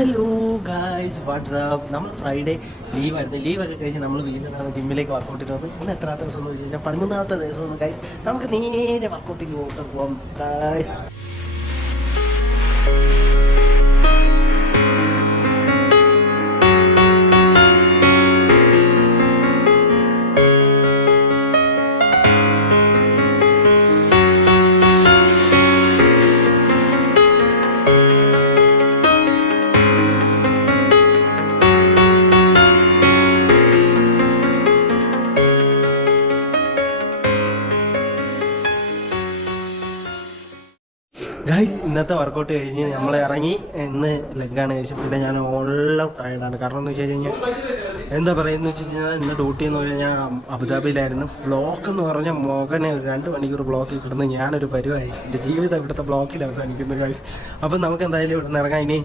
Hello guys WhatsApp. നമ്മൾ Friday ലീവായിരുന്നു. ലീവൊക്കെ കഴിച്ച് നമ്മൾ വീണ്ടും ജിമ്മിലേക്ക് വർക്കൗട്ടിട്ട് വന്നു. ഇന്ന് എത്രാമത്തെ ദിവസം എന്ന് വെച്ച് കഴിഞ്ഞാൽ 13ാമത്തെ ദിവസം. ഗായ്സ് നമുക്ക് നേരെ വർക്കൗട്ടിങ് പോകാം ഗായ്സ്. ഗായ്സ് ഇന്നത്തെ വർക്കൗട്ട് കഴിഞ്ഞ് നമ്മൾ ഇറങ്ങി. ഇന്ന് ലെഗാണ് കഴിച്ചത്. പിന്നെ ഞാൻ ഓൾ ഔട്ട് ആയതാണ്. കാരണം എന്ന് വെച്ച് കഴിഞ്ഞാൽ എന്താ പറയുന്നത് വെച്ച് കഴിഞ്ഞാൽ ഇന്ന് ഡ്യൂട്ടി എന്ന് പറഞ്ഞാൽ ഞാൻ അബുദാബിയിലായിരുന്നു. ബ്ലോക്ക് എന്ന് പറഞ്ഞാൽ മോഹനെ ഒരു 2 മണിക്കൂർ ബ്ലോക്കിൽ കിടന്ന് ഞാനൊരു പരിവായി. എൻ്റെ ജീവിതം ഇവിടുത്തെ ബ്ലോക്കിൽ അവസാനിക്കുന്നു ഗായ്സ്. അപ്പം നമുക്ക് എന്തായാലും ഇവിടെ നിന്ന് ഇറങ്ങാം. ഇനി